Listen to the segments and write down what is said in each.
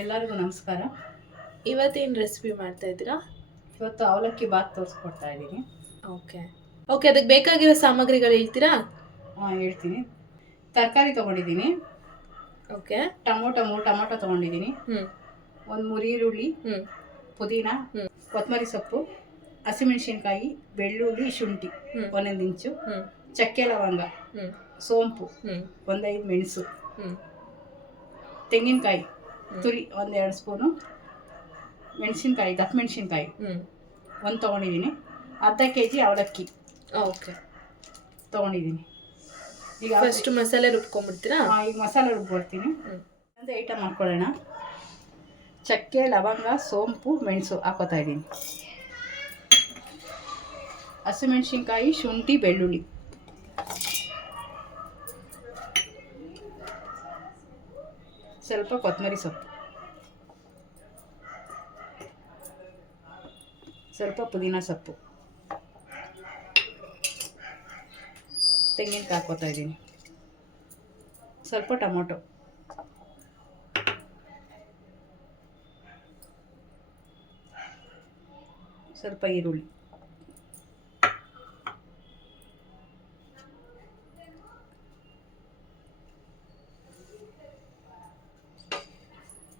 ಎಲ್ಲರಿಗೂ ನಮಸ್ಕಾರ. ಇವತ್ತೇನು ರೆಸಿಪಿ ಮಾಡ್ತಾ ಇದ್ದೀರಾ? ಇವತ್ತು ಅವಲಕ್ಕಿ ಬಾತ್ ತೋರಿಸ್ಕೊಡ್ತಾ ಇದ್ದೀನಿ. ಓಕೆ ಓಕೆ ಅದಕ್ಕೆ ಬೇಕಾಗಿರೋ ಸಾಮಗ್ರಿಗಳು ಹೇಳ್ತೀರಾ? ಹೇಳ್ತೀನಿ. ತರಕಾರಿ ತೊಗೊಂಡಿದ್ದೀನಿ. ಓಕೆ. ಟೊಮೊಟೊ ತೊಗೊಂಡಿದ್ದೀನಿ. ಒಂದು 3 ಈರುಳ್ಳಿ, ಪುದೀನ, ಕೊತ್ತಂಬರಿ ಸೊಪ್ಪು, ಹಸಿಮೆಣಸಿನ್ಕಾಯಿ, ಬೆಳ್ಳುಳ್ಳಿ, ಶುಂಠಿ 1 ಇಂಚು, ಚಕ್ಕೆ ಲವಂಗ, ಸೋಂಪು, 1 5 ಮೆಣಸು, ತೆಂಗಿನಕಾಯಿ ತುರಿ 1 2 ಸ್ಪೂನು, ಮೆಣಸಿನ್ಕಾಯಿ ದಪ್ಪ ಮೆಣಸಿನ್ಕಾಯಿ 1 ತೊಗೊಂಡಿದ್ದೀನಿ. ಅರ್ಧ kg ಅವಲಕ್ಕಿ ಓಕೆ ತೊಗೊಂಡಿದ್ದೀನಿ. ಈಗ ಫಸ್ಟ್ ಮಸಾಲೆ ರುಬ್ಕೊಂಡ್ಬಿಡ್ತೀರಾ? ಈಗ ಮಸಾಲೆ ರುಬ್ಕೊಳ್ತೀನಿ. ಒಂದು ಐಟಮ್ ಹಾಕ್ಕೊಳ್ಳೋಣ. ಚಕ್ಕೆ ಲವಂಗ ಸೋಂಪು ಮೆಣಸು ಹಾಕೋತಾ ಇದ್ದೀನಿ. ಹಸಿಮೆಣಸಿನ್ಕಾಯಿ ಶುಂಠಿ ಬೆಳ್ಳುಳ್ಳಿ, ಸ್ವಲ್ಪ ಕೊತ್ತಂಬರಿ ಸೊಪ್ಪು, ಸ್ವಲ್ಪ ಪುದೀನ ಸೊಪ್ಪು, ತೆಂಗಿನಕಾಯಿ ಹಾಕೋತಾ ಇದ್ದೀನಿ, ಸ್ವಲ್ಪ ಟೊಮೊಟೊ, ಸ್ವಲ್ಪ ಈರುಳ್ಳಿ,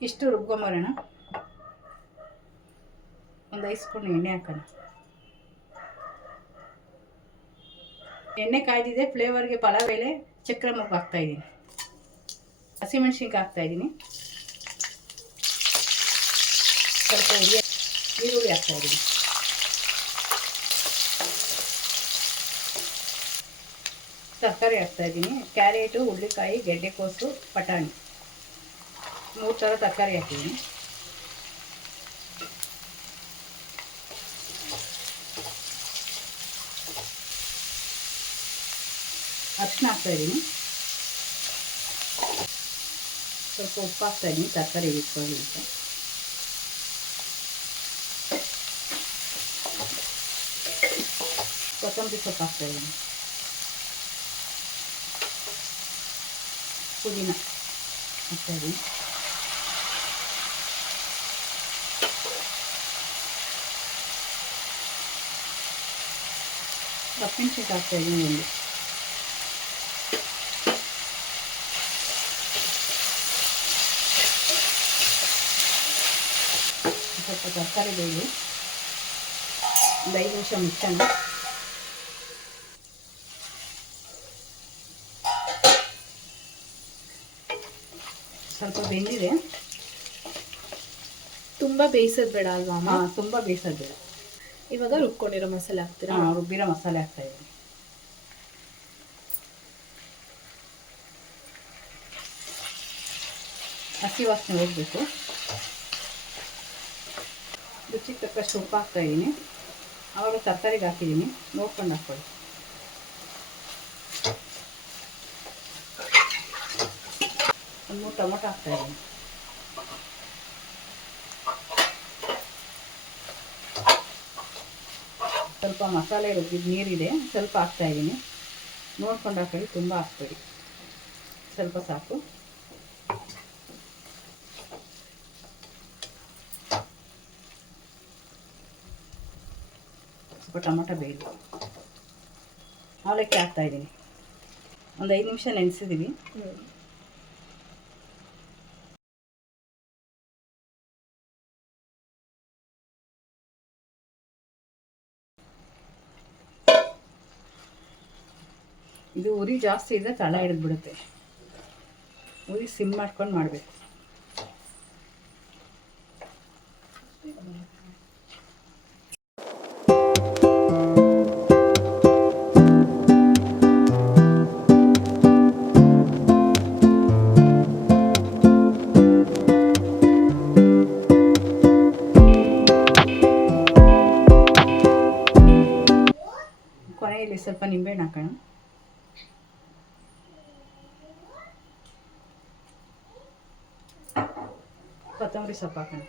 ಇಷ್ಟು ರುಬ್ಕೊಂಬರೋಣ. ಒಂದು 5 ಸ್ಪೂನ್ ಎಣ್ಣೆ ಹಾಕೋಣ. ಎಣ್ಣೆ ಕಾಯ್ದಿದೆ. ಫ್ಲೇವರ್ಗೆ ಪಲಾವ್ ಎಲೆ, ಚಕ್ರ ಮೊಗ್ಗು ಹಾಕ್ತಾಯಿದ್ದೀನಿ. ಹಸಿಮೆಣ್ಸಿನ್ಕಾಯಿ ಹಾಕ್ತಾಯಿದ್ದೀನಿ. ಸ್ವಲ್ಪ ಈರುಳ್ಳಿ ಹಾಕ್ತಾಯಿದ್ದೀನಿ. ತರಕಾರಿ ಹಾಕ್ತಾಯಿದ್ದೀನಿ. ಕ್ಯಾರೆಟು, ಹುರುಳಿಕಾಯಿ, ಗೆಡ್ಡೆಕೋಸು, ಬಟಾಣಿ 3 ಥರ ತರಕಾರಿ ಹಾಕಿದ್ದೀನಿ. ಅರಿಶಿನ ಹಾಕ್ತಾಯಿದ್ದೀನಿ. ಸ್ವಲ್ಪ ಉಪ್ಪು ಹಾಕ್ತಾಯಿದ್ದೀನಿ ತರಕಾರಿ ಇಟ್ಕೊಳ್ಳಿ ಅಂತ. ಕೊತ್ತಂಬರಿ ಸೊಪ್ಪು ಹಾಕ್ತಾಯಿದ್ದೀನಿ. ಪುದೀನ ಹಾಕ್ತಾಯಿದ್ದೀನಿ. ದಪ್ಪ ಮೆಣಸಿನ್ಕಾಯಿ ಹಾಕ್ತಾಯಿದ್ದೀನಿ. ಸ್ವಲ್ಪ ತರಕಾರಿ ಬೇಳೆ, ಒಂದು 5 ನಿಮಿಷ ಮುಚ್ಚೋಣ. ಸ್ವಲ್ಪ ಬೆಂದಿದೆ. ತುಂಬ ಬೇಯಿಸೋದು ಬೇಡ ಅಲ್ವಾ ಅಮ್ಮ? ತುಂಬ ಬೇಯಿಸೋದು ಬೇಡ. ಇವಾಗ ರುಬ್ಕೊಂಡಿರೋ ಮಸಾಲೆ ಹಾಕ್ತೀರಾ? ರುಬ್ಬಿರೋ ಮಸಾಲೆ ಹಾಕ್ತಾಯಿದ್ದೀನಿ. ಹಸಿ ವಾಸನೆ ಹೋಗಬೇಕು. ರುಚಿಗೆ ತಕ್ಕಷ್ಟು ಉಪ್ಪು ಹಾಕ್ತಾಯಿದ್ದೀನಿ. ಆವಾಗ ತರಕಾರಿಗೆ ಹಾಕಿದ್ದೀನಿ, ನೋಡ್ಕೊಂಡು ಹಾಕ್ಕೊಳ್ಳಿ. ಒಂದು 3 ಟೊಮೊಟೊ ಹಾಕ್ತಾಯಿದ್ದೀನಿ. ಸ್ವಲ್ಪ ಮಸಾಲೆ ರುಬ್ಬಿದ ನೀರಿದೆ, ಸ್ವಲ್ಪ ಹಾಕ್ತಾಯಿದ್ದೀನಿ. ನೋಡ್ಕೊಂಡು ಹಾಕೊಳ್ಳಿ, ತುಂಬ ಹಾಕ್ಬೇಡಿ, ಸ್ವಲ್ಪ ಸಾಕು. ಸ್ವಲ್ಪ ಟೊಮೊಟೊ ಬೇಯಿಸಿ ಅವಲಕ್ಕಿ ಹಾಕ್ತಾಯಿದ್ದೀನಿ. ಒಂದು 5 ನಿಮಿಷ ನೆನೆಸಿದ್ದೀವಿ. ಇದು ಉರಿ ಜಾಸ್ತಿ ಇದ್ದರೆ ತಳ ಹಿಡಿದ್ಬಿಡುತ್ತೆ. ಉರಿ ಸಿಮ್ ಮಾಡ್ಕೊಂಡು ಮಾಡಬೇಕು. ಕೊನೆಯಲ್ಲಿ ಸ್ವಲ್ಪ ನಿಂಬೆಹಣ್ಣು ಹಾಕೋಣ. ಕೊತ್ತಂಬರಿ ಸೊಪ್ಪು ಹಾಕೋಣ.